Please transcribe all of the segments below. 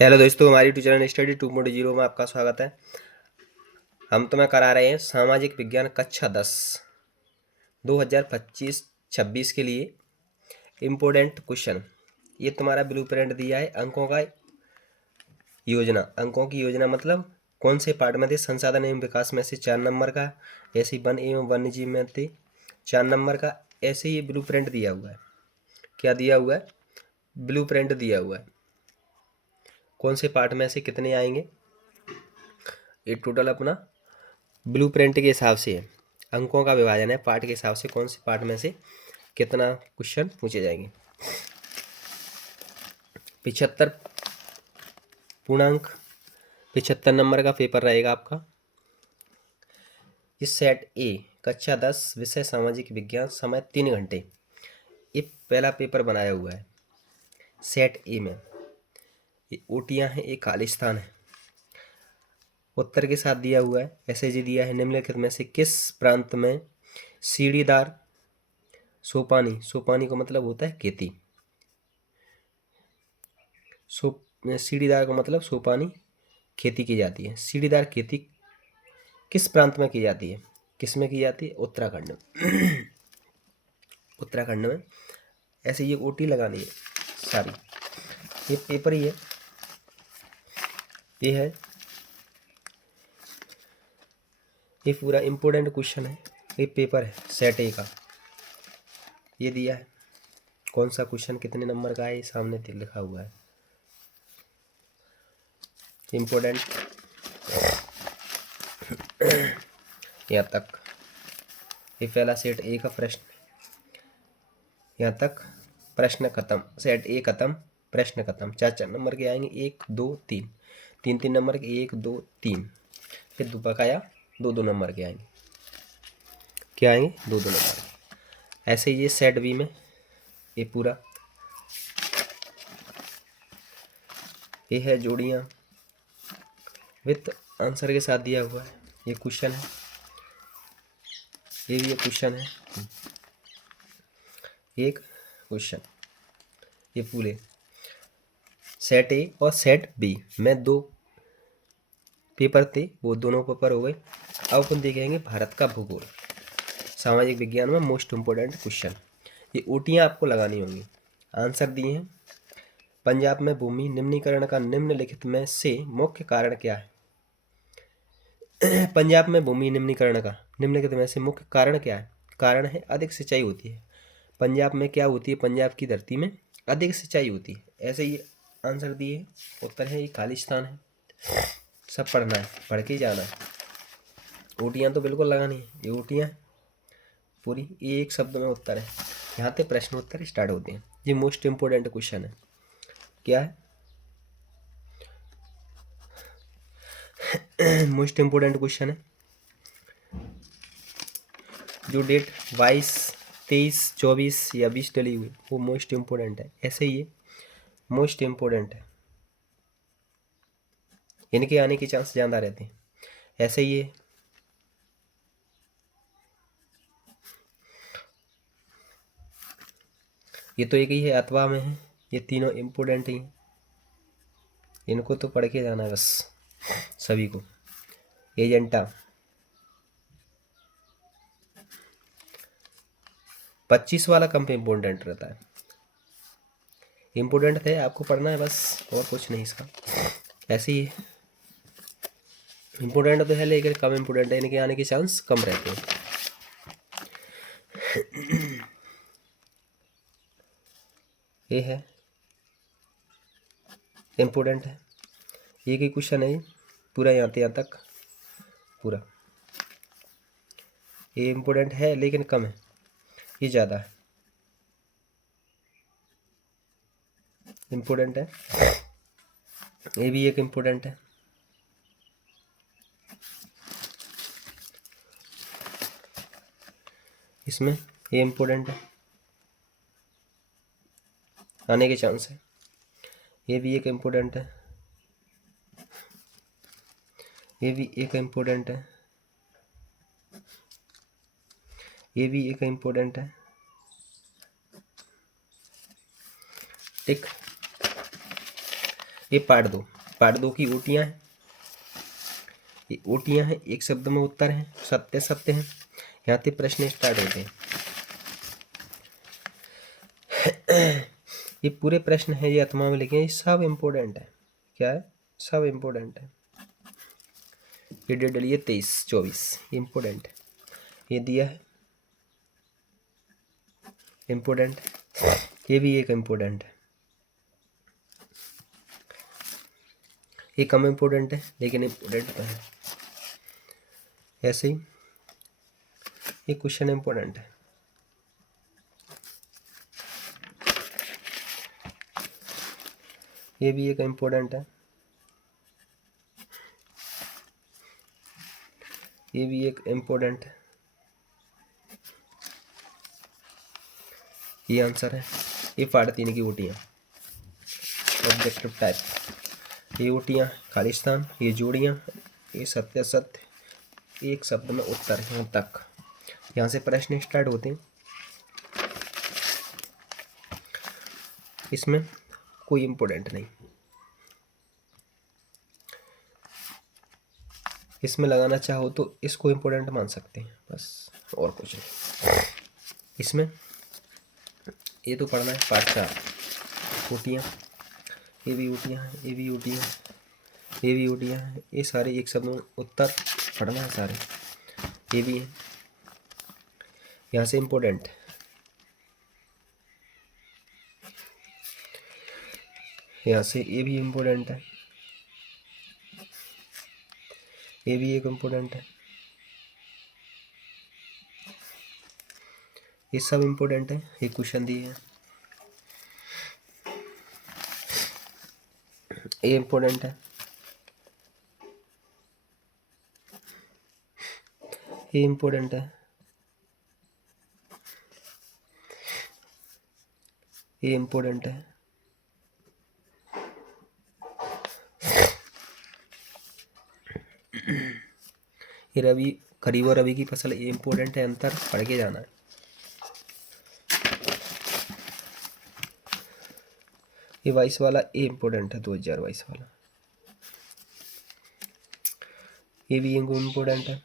Hello दोस्तों, हमारी YouTube channel study 2.0 में आपका स्वागत है। हम तुम्हें करा रहे हैं सामाजिक विज्ञान कक्षा 10 2025-26 के लिए इम्पोर्टेंट क्वेश्चन। ये तुम्हारा ब्लूप्रिंट दिया है। अंकों की योजना मतलब कौन से पार्ट में थे। संसाधन एवं विकास में से 4 नंबर का, ऐसे ही वन एवं वन्य जीव में थे 4 नंबर का। ऐसे ही ब्लूप्रिंट दिया हुआ है। क्या दिया हुआ है? ब्लूप्रिंट दिया हुआ है। कौन से पार्ट में से कितने आएंगे, ये टोटल अपना ब्लूप्रिंट के हिसाब से है। अंकों का विभाजन है पार्ट के हिसाब से, कौन से पार्ट में से कितना क्वेश्चन पूछे जाएंगे। 75 पूर्णांक 75 नंबर का पेपर रहेगा आपका। इस सेट ए कक्षा 10 विषय सामाजिक विज्ञान, समय 3 घंटे। ये पहला पेपर बनाया हुआ है सेट ए में। ये ओटियाँ हैं, एक खालिस्तान है। उत्तर के साथ दिया हुआ है। ऐसे जी दिया है, निम्नलिखित में से किस प्रांत में सीढ़ीदार सोपानी का मतलब होता है खेती। सीढ़ीदार का मतलब सोपानी खेती की जाती है। सीढ़ीदार खेती किस प्रांत में की जाती है? किस में की जाती है? उत्तराखंड में। उत्तराखंड में। ऐसे ये ओटी लगानी है सारी। ये पेपर ही है, ये है, ये पूरा इम्पोर्टेंट क्वेश्चन है। ये पेपर है सेट ए का, ये दिया है। कौन सा क्वेश्चन कितने नंबर का है ये सामने लिखा हुआ है। इम्पोर्टेंट यहाँ तक। ये पहला सेट ए का प्रश्न, यहाँ तक प्रश्न खत्म। सेट ए खत्म, प्रश्न खत्म। 4 नंबर के आएंगे, 1 2 3, 3 नंबर के 1 2 3। फिर बकाया 2 नंबर के आएंगे। क्या आएंगे? 2 नंबर। ऐसे ये सेट बी में ये पूरा ये है जोड़ियाँ विथ आंसर के साथ दिया हुआ है। ये क्वेश्चन है, ये भी एक क्वेश्चन है, एक क्वेश्चन। ये पूरे सेट ए और सेट बी में 2 पेपर थे, वो दोनों पेपर हो गए। अब अपन देखेंगे भारत का भूगोल सामाजिक विज्ञान में मोस्ट इम्पोर्टेंट क्वेश्चन। ये ओटियाँ आपको लगानी होंगी। आंसर दिए हैं। पंजाब में भूमि निम्नीकरण का निम्नलिखित में से मुख्य कारण क्या है? पंजाब में भूमि निम्नीकरण का निम्नलिखित में से मुख्य कारण क्या है? कारण है अधिक सिंचाई होती है। पंजाब में क्या होती है? पंजाब की धरती में अधिक सिंचाई होती है। ऐसे ही आंसर दिए। उत्तर है ये खालिस्तान है। सब पढ़ना है, पढ़ के ही जाना है। ओटियाँ तो बिल्कुल लगानी है। ये ओटियाँ पूरी एक शब्द में उत्तर है। यहाँ पे प्रश्न उत्तर स्टार्ट होते हैं। ये मोस्ट इम्पोर्टेंट क्वेश्चन है। क्या है? मोस्ट इम्पोर्टेंट क्वेश्चन है। जो डेट 22 23 24 या 20 डली हुई वो मोस्ट इम्पोर्टेंट है। ऐसे ही ये मोस्ट इम्पोर्टेंट है, इनके आने के चांस ज़्यादा रहते हैं। ऐसे ही ये तो एक ही है, अथवा में है। ये तीनों इम्पोर्टेंट ही हैं, इनको तो पढ़ के जाना है बस सभी को। एजेंटा 25 वाला कम पे इम्पोर्टेंट रहता है। इम्पोर्टेंट थे, आपको पढ़ना है बस, और कुछ नहीं इसका। ऐसे ही इम्पोर्टेंट तो है लेकिन कम इम्पोर्टेंट है, इनके आने के चांस कम रहते हैं। ये है इम्पोर्टेंट है, एक ही क्वेश्चन है पूरा यहाँ तक पूरा। ये इम्पोर्टेंट है लेकिन कम है, ये ज़्यादा है। इम्पोर्टेंट है, ये भी एक इम्पोर्टेंट है। इसमें ये इम्पोर्टेंट है, आने के चांस है। ये भी एक इम्पोर्टेंट है, ये भी एक इम्पोर्टेंट है, ये भी एक इम्पोर्टेंट है। ठीक, ये पार्ट 2 की ओटियाँ हैं, ये ओटियाँ हैं, एक शब्द में उत्तर हैं, सत्य सत्य हैं। यहाँ से प्रश्न स्टार्ट होते हैं। ये पूरे प्रश्न है, ये आत्मा में लिखे हैं, ये सब इम्पोर्टेंट है। क्या है? सब इम्पोर्टेंट है। ये डेट डलिए 23-24, इम्पोर्टेंट है। ये दिया है, इम्पोर्टेंट। ये भी एक इम्पोर्टेंट है। ये कम इम्पोर्टेंट है लेकिन इम्पोर्टेंट तो है। ऐसे ही ये क्वेश्चन इम्पोर्टेंट है। ये भी एक इम्पोर्टेंट है। ये भी एक इम्पोर्टेंट है। ये आंसर है। ये पार्ट 3 की ओटियाँ, ऑब्जेक्टिव टाइप। ये ओटियाँ खालिस्तान, ये जोड़ियाँ, ये सत्य सत्य, एक शब्द में उत्तर। यहाँ तक, यहाँ से प्रश्न स्टार्ट होते हैं। इसमें कोई इम्पोर्टेंट नहीं, इसमें लगाना चाहो तो इसको इम्पोर्टेंट मान सकते हैं बस, और कुछ नहीं। इसमें ये तो पढ़ना है पार्ट 4, ओटियाँ। ये भी ओटियाँ हैं, ये भी ओटियाँ हैं, ये भी ओटियाँ हैं, ये सारे एक शब्द में उत्तर पढ़ना है सारे। ये भी है, यहाँ से इम्पोर्टेंट। यहाँ से ये भी इम्पोर्टेंट है, ये भी एक इम्पोर्टेंट है। ये सब इम्पोर्टेंट है। ये क्वेश्चन दिए हैं, ये इम्पोर्टेंट है, ये इम्पोर्टेंट है, ये इम्पोर्टेंट है, ये रवि, खरीफ और रबी की फसल, ये इम्पोर्टेंट है। अंतर पढ़ के जाना है। ये 22 वाला ये इम्पोर्टेंट है, 2022 वाला। ये भी एक इम्पोर्टेंट है,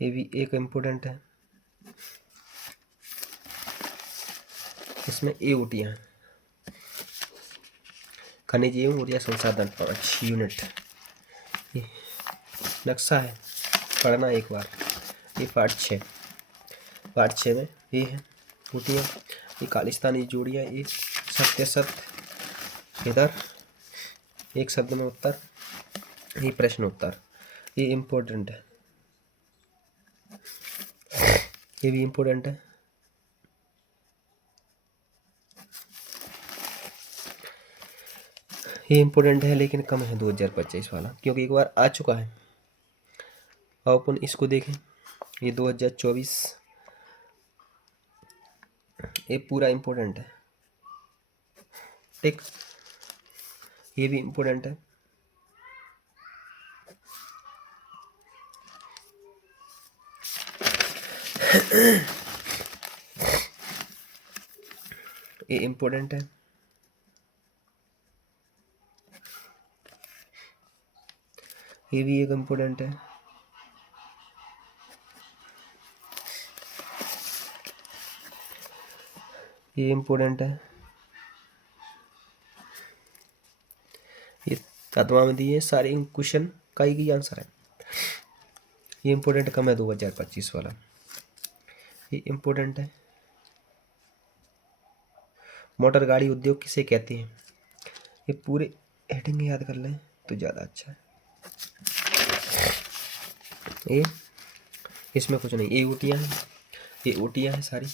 ये भी एक इम्पोर्टेंट है। इसमें ए ओटियाँ हैं, खनिज एवं ऊर्जा संसाधन 5 यूनिट। ये नक्शा है, पढ़ना एक बार। ये पार्ट 6, पार्ट 6 में ये है ओटियाँ, ये खालिस्तानी जोड़ियाँ, ये सत्य सत्य, इधर एक शब्द में उत्तर, ये प्रश्न उत्तर। ये इम्पोर्टेंट है, ये भी इम्पोर्टेंट है। ये इम्पोर्टेंट है लेकिन कम है 2025 वाला, क्योंकि एक बार आ चुका है। अब अपन इसको देखें, ये 2024, ये पूरा इम्पोर्टेंट है। ठीक, ये भी इम्पोर्टेंट है। ये इम्पोर्टेंट है, ये भी एक इम्पोर्टेंट है, ये इम्पोर्टेंट है। ये तत्वा में दिए सारे क्वेश्चन का ही आंसर है। ये इम्पोर्टेंट कम है 2025 वाला, ये इम्पोर्टेंट है। मोटर गाड़ी उद्योग किसे कहते हैं? ये पूरे हेडिंग याद कर लें तो ज़्यादा अच्छा है। ये इसमें कुछ नहीं, ये ओटियाँ हैं, ये ओटियाँ हैं सारी।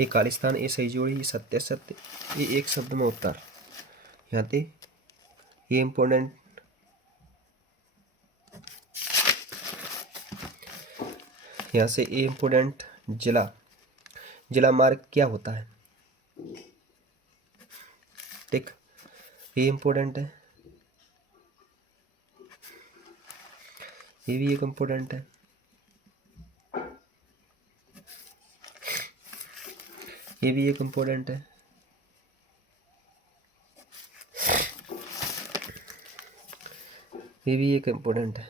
ये खालिस्तान, ये सही जोड़ी, ये सत्य सत्य, ये एक शब्द में उत्तर। यहाँ पे ये इम्पोर्टेंट, यहाँ से ये इम्पोर्टेंट। जिला, जिला मार्ग क्या होता है? ठीक, ये इम्पोर्टेंट है, ये भी एक इम्पोर्टेंट है, ये भी एक इम्पोर्टेंट है। ये भी एक इम्पोर्टेंट है,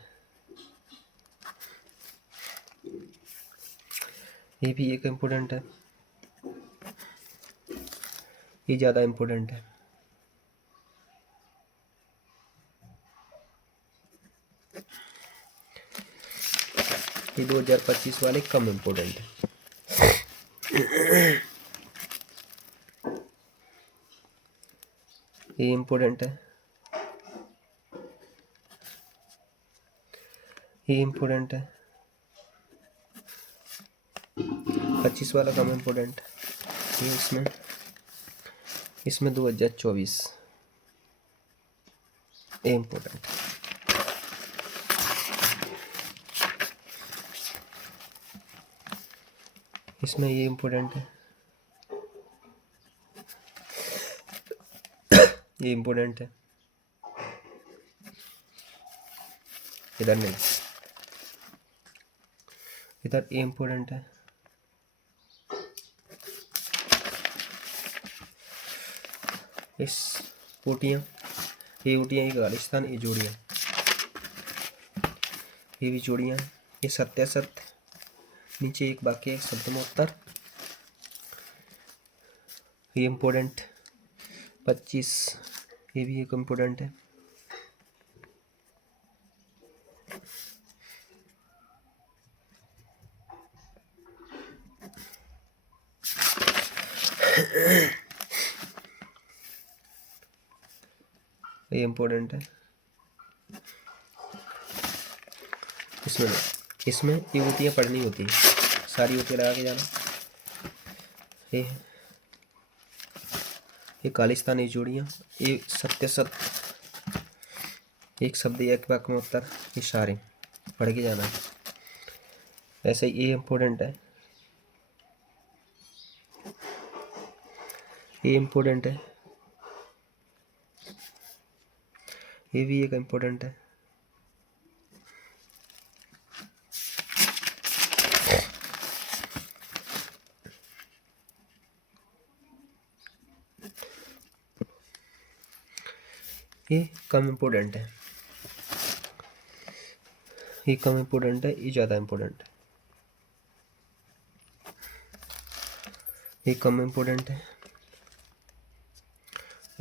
ये भी एक इम्पोर्टेंट है, ये ज़्यादा इम्पोर्टेंट है, ये 2025 वाले कम इम्पोर्टेंट है। ये इम्पोर्टेंट है, ये इम्पोर्टेंट है, 25 वाला कम इम्पोर्टेंट है। ये इसमें 2024 ये इम्पोर्टेंट है। इसमें ये इम्पोर्टेंट है, ये इम्पोर्टेंट है, इधर नहीं, इधर ये इम्पोर्टेंट है, इस ऊटियाँ, ये ऊटियाँ, ये खालिस्तान, ये जोड़ियाँ, ये भी जोड़ियाँ, ये सत्यासत्य, नीचे एक बाकी है शब्द में उत्तर, ये इम्पोर्टेंट 25, ये भी एक इम्पोर्टेंट है, ये इम्पोर्टेंट है। इसमें ये ऊटियाँ पढ़नी होती है, सारी ऊटियाँ लगा के जाना। ये खालिस्तानी जोड़ियाँ, ये सत्य, एक शब्द एक वाक्य में उत्तर, ये सारे पढ़ के जाना है। ऐसे ये इम्पोर्टेंट है, ये इम्पोर्टेंट है, ये भी एक इम्पोर्टेंट है, ये कम इम्पोर्टेंट है, ये कम इम्पोर्टेंट है, ये ज़्यादा इम्पोर्टेंट है, ये कम इम्पोर्टेंट है,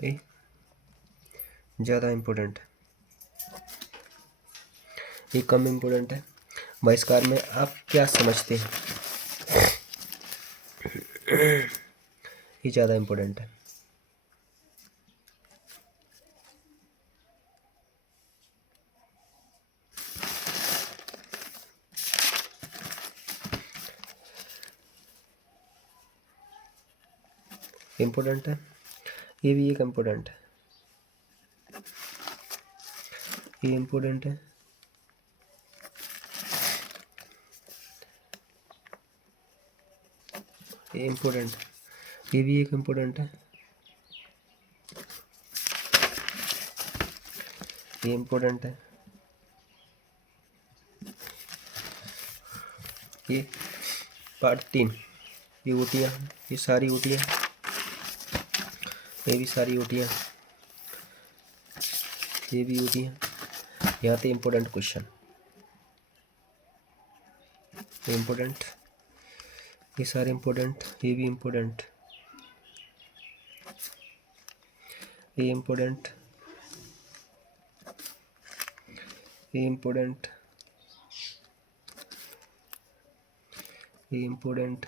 ये ज़्यादा इम्पोर्टेंट है, ये कम इम्पोर्टेंट है। बहिष्कार में आप क्या समझते हैं? ये ज़्यादा इम्पोर्टेंट है, इम्पोर्टेंट है, ये भी एक इम्पोर्टेंट है, ये इम्पोर्टेंट है, ये इम्पोर्टेंट, ये भी एक इम्पोर्टेंट है, ये इम्पोर्टेंट है, ये पार्ट 3, ये ऊटियाँ, ये सारी ऊटियाँ, ये भी सारी ऊटियाँ, ये भी ऊटियाँ। यहाँ पे इम्पोर्टेंट क्वेश्चन, ये इम्पोर्टेंट, ये सारे इम्पोर्टेंट, ये भी इम्पोर्टेंट, ये इम्पोर्टेंट, ये इम्पोर्टेंट, ये इम्पोर्टेंट,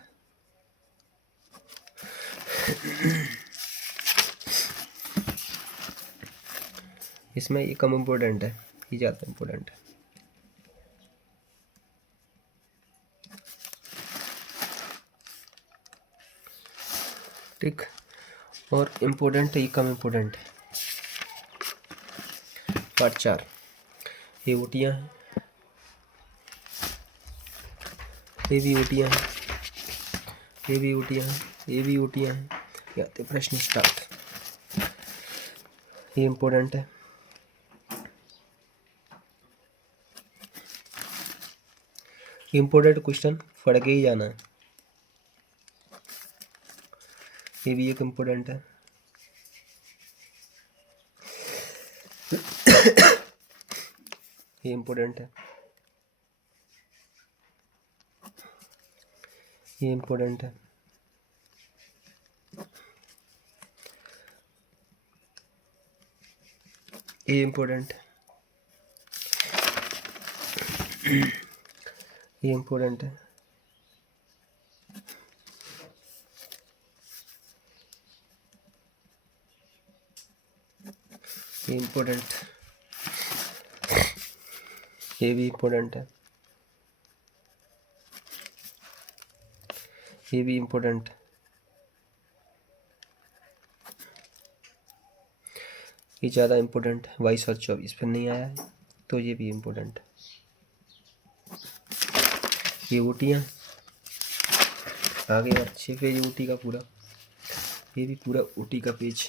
इसमें ये कम इम्पोर्टेंट है, ये ज़्यादा इम्पोर्टेंट है। ठीक, और इम्पोर्टेंट ये कम इम्पोर्टेंट है। पार्ट 4, ये ऊटियाँ हैं, ये भी ऊटियाँ हैं, ये भी ऊटियाँ हैं, ये भी ऊटियाँ हैं। यहाँ पे प्रश्न स्टार्ट, ये इम्पोर्टेंट है, इम्पोर्टेंट क्वेश्चन पढ़ के ही जाना है, ये भी एक इम्पोर्टेंट है, ये इम्पोर्टेंट है, ये इम्पोर्टेंट है, ये इम्पोर्टेंट है, ये इम्पोर्टेंट है, ये इम्पोर्टेंट, ये भी इम्पोर्टेंट है, ये भी इम्पोर्टेंट, ये ज़्यादा इम्पोर्टेंट है। 22 और 24 फिर नहीं आया है तो ये भी इम्पोर्टेंट है। ये ऊटियाँ आगे अच्छे पेज ऊटी का पूरा, ये भी पूरा ऊटी का पेज,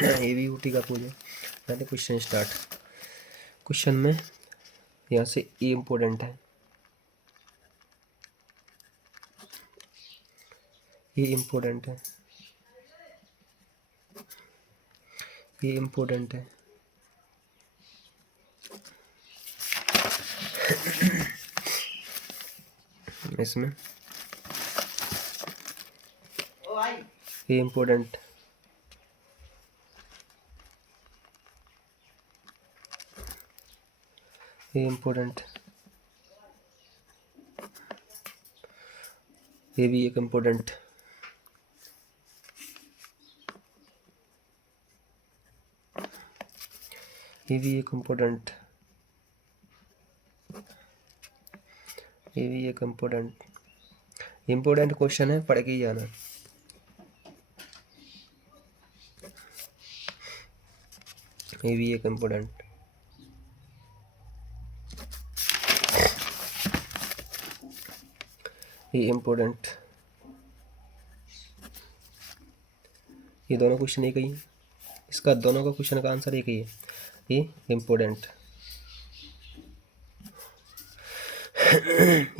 ये भी ऊटी का पेज है। पहले क्वेश्चन स्टार्ट। क्वेश्चन में यहाँ से ए इम्पोर्टेंट है, ये इम्पोर्टेंट है, ये इम्पोर्टेंट है, इसमें ये इम्पोर्टेंट, ये इम्पोर्टेंट, ये भी एक इम्पोर्टेंट, ये भी एक इम्पोर्टेंट, ये भी एक इम्पोर्टेंट। इम्पोर्टेंट क्वेश्चन है, पढ़ के ही जाना। ये भी एक इम्पोर्टेंट, ये इम्पोर्टेंट, ये दोनों क्वेश्चन एक ही है, इसका दोनों का क्वेश्चन का आंसर एक ही है। ये इम्पोर्टेंट,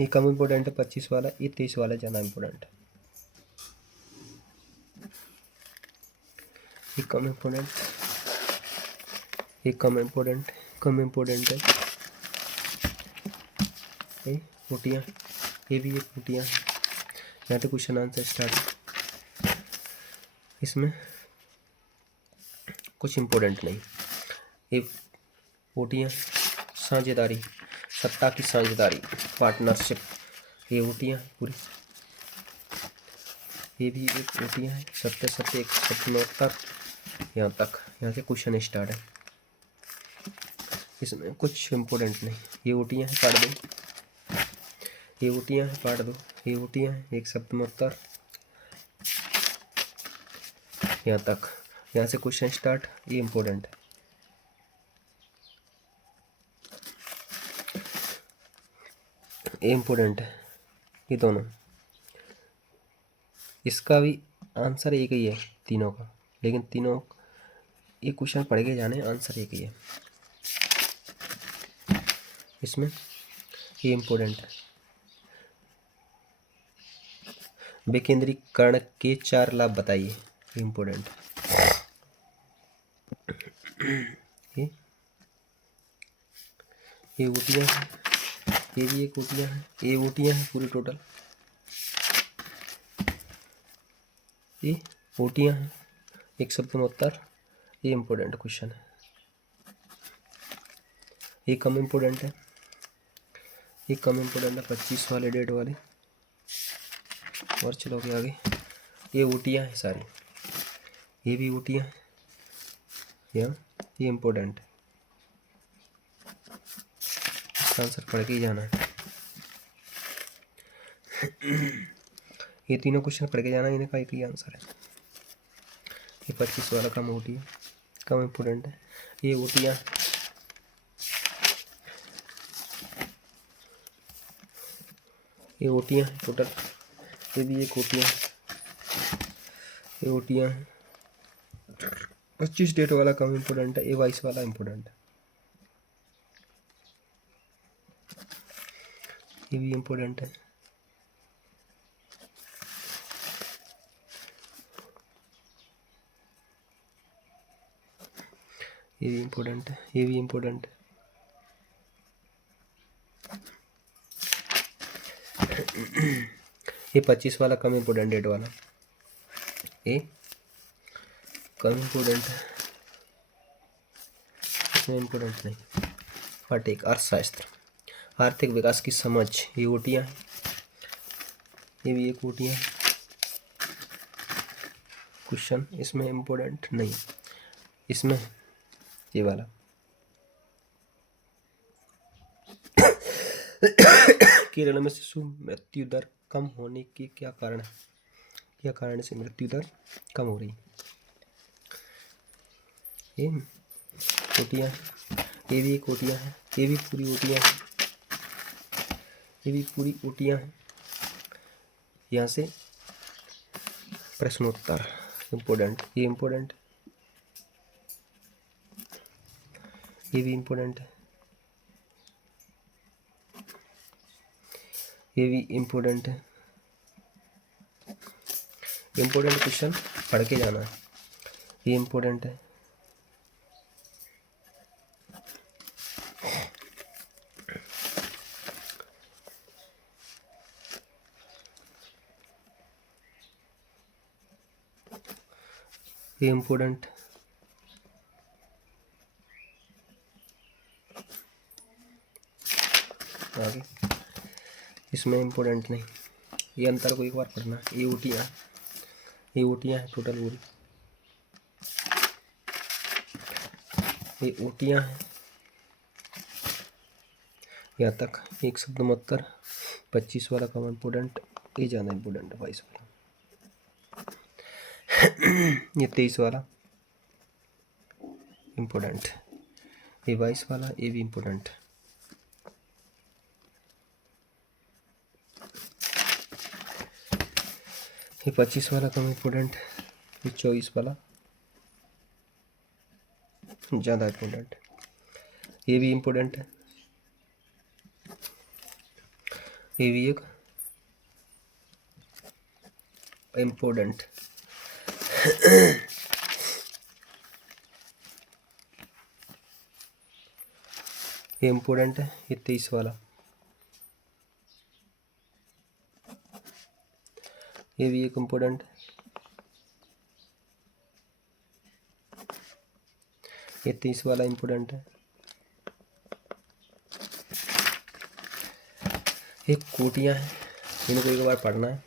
ये कम इम्पोर्टेंट है 25 वाला, ये 23 वाला ज़्यादा इम्पोर्टेंट है। ये कम इम्पोर्टेंट, ये कम इम्पोर्टेंट, कम इम्पोर्टेंट है। ये ऊटियाँ, ये भी एक ऊटियाँ है। यहाँ तो क्वेश्चन आंसर स्टार्ट। इसमें कुछ इम्पोर्टेंट नहीं। ये ऊटियाँ, साझेदारी, सत्ता की साझेदारी, पार्टनरशिप, ये ऊटियाँ पूरी, ये भी एक ऊटियाँ हैं। सत्य सत्य एक सत्योत्तर, यहाँ तक, यहाँ से क्वेश्चन स्टार्ट है। इसमें कुछ इम्पोर्टेंट नहीं। ये ऊटियाँ हैं, पढ़ दो, ये ऊटियाँ हैं, पढ़ दो, ये ऊटियाँ हैं, एक सप्तमोत्तर, यहाँ तक, यहाँ से क्वेश्चन स्टार्ट। ये इम्पोर्टेंट है, ये इम्पोर्टेंट है, ये दोनों। इसका भी आंसर एक ही है तीनों का, लेकिन तीनों ये क्वेश्चन पढ़ के जाने, आंसर एक ही है। इसमें ये इम्पोर्टेंट है, विकेंद्रीकरण के 4 लाभ बताइए, इम्पोर्टेंट। ये ऊटियाँ हैं, ये भी एक ऊटियाँ हैं, ये ऊटियाँ हैं पूरी टोटल, ये ऊटियाँ हैं, एक सप्तमोत्तर, ये इम्पोर्टेंट क्वेश्चन है। ये कम इम्पोर्टेंट है, ये कम इम्पोर्टेंट है 25 वाले डेट वाले। और चलोगे आगे। ये ऊटियाँ हैं सारी, ये भी ऊटियाँ हैं, ये इम्पोर्टेंट है, इसका आंसर पढ़ के ही जाना है। ये तीनों क्वेश्चन पढ़ के जाना, इनका एक ही आंसर है। ये 25 वाला कम ऊटियाँ, कम इम्पोर्टेंट है। ये ऊटियाँ, ये ऊटियाँ हैं टोटल, ये भी एक ऊटियाँ, ये ऊटियाँ हैं। 25 डेट वाला कम इम्पोर्टेंट है, ये 22 वाला इम्पोर्टेंट है, ये भी इम्पोर्टेंट है, ये भी इम्पोर्टेंट है, ये भी इम्पोर्टेंट है, ये 25 वाला कम इम्पोर्टेंट डेट वाला, ये कम इम्पोर्टेंट है, इसमें इम्पोर्टेंट नहीं। पार्ट एक अर्थशास्त्र, आर्थिक विकास की समझ, ये ओटियाँ हैं, ये भी एक ओटियाँ है। क्वेश्चन इसमें इम्पोर्टेंट नहीं, इसमें ये वाला केरल में शिशु मृत्यु दर कम होने के क्या कारण है, क्या कारण से मृत्यु दर कम हो रही, ये ओटियाँ, ये भी एक ओटियाँ है, ये भी पूरी ओटियाँ है, ये भी पूरी ओटियाँ है। यहाँ से प्रश्नोत्तर इम्पोर्टेंट, ये इम्पोर्टेंट, ये भी इम्पोर्टेंट है, ये भी इम्पोर्टेंट है। इम्पोर्टेंट क्वेश्चन पढ़ के जाना है, ये इम्पोर्टेंट है, ये इम्पोर्टेंट, आगे इसमें इम्पोर्टेंट नहीं, ये अंतर को एक बार पढ़ना है। ये ओटियाँ, ये ओटियाँ हैं टोटल पूरी, ये ओटियाँ हैं यहाँ तक। एक शब्द उत्तर 25 वाला कम इम्पोर्टेंट, ये ज़्यादा इम्पोर्टेंट है 22 वाला। ये 23 वाला इम्पोर्टेंट, ये 22 वाला, ये भी इम्पोर्टेंट। ये 25 वाला कम इम्पोर्टेंट, ये 24 वाला ज़्यादा इम्पोर्टेंट, ये भी इम्पोर्टेंट है, ये भी एक इम्पोर्टेंट। ये इम्पोर्टेंट है, ये 23 वाला, ये भी एक इम्पोर्टेंट, ये 23 वाला इम्पोर्टेंट है। ये कोटियाँ हैं, इनको एक बार पढ़ना है,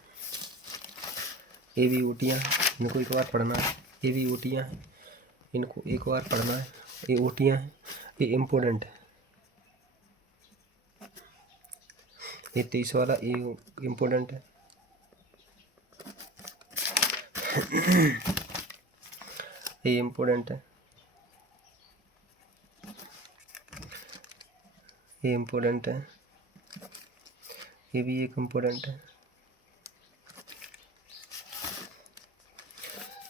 ये भी ओटियाँ हैं, इनको एक बार पढ़ना है, ये भी ओटियाँ हैं, इनको एक बार पढ़ना है, ये ओटियाँ हैं, ये इम्पोर्टेंट है। ये 23 वाला, ये इम्पोर्टेंट है, ये इम्पोर्टेंट है, ये इम्पोर्टेंट है, ये भी एक इम्पोर्टेंट है,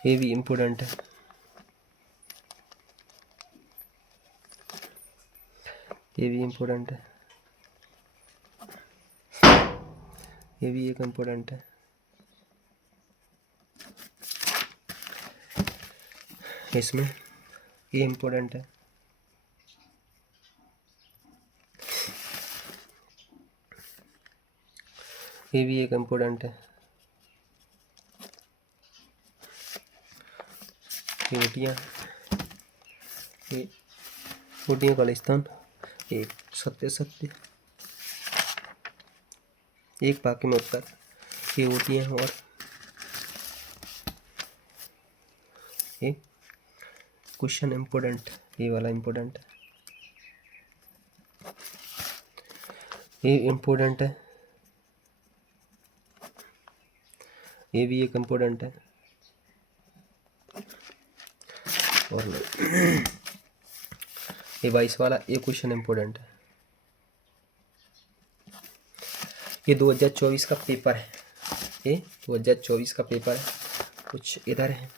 ये भी इम्पोर्टेंट है, ये भी इम्पोर्टेंट है, ये भी एक इम्पोर्टेंट है, इसमें ये इम्पोर्टेंट है, ये भी एक इम्पोर्टेंट है, ये ओटियाँ, ये ओटियाँ खालिस्तान, एक सत्य सत्य, एक बाकी में उत्तर, ये ओटियाँ हैं, और ये क्वेश्चन इम्पोर्टेंट, ये वाला इम्पोर्टेंट है, ये इम्पोर्टेंट है, ये भी एक इम्पोर्टेंट है, और ये 22 वाला, ये क्वेश्चन इम्पोर्टेंट है। ये 2024 का पेपर है, ये 2024 का पेपर है, कुछ इधर है,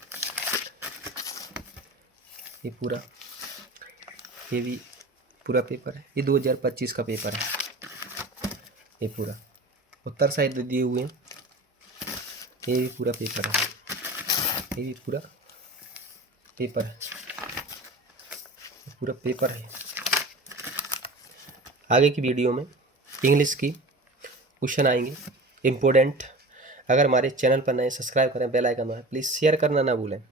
ये पूरा, ये भी पूरा पेपर है, ये 2025 का पेपर है, ये पूरा उत्तर साइड दिए हुए हैं, ये भी पूरा पेपर है, ये भी पूरा पेपर है, पूरा पेपर है। आगे की वीडियो में इंग्लिश की क्वेश्चन आएंगे, इम्पोर्टेंट। अगर हमारे चैनल पर नए, सब्सक्राइब करें, बेल आइकन दबाएं, प्लीज़ शेयर करना ना भूलें।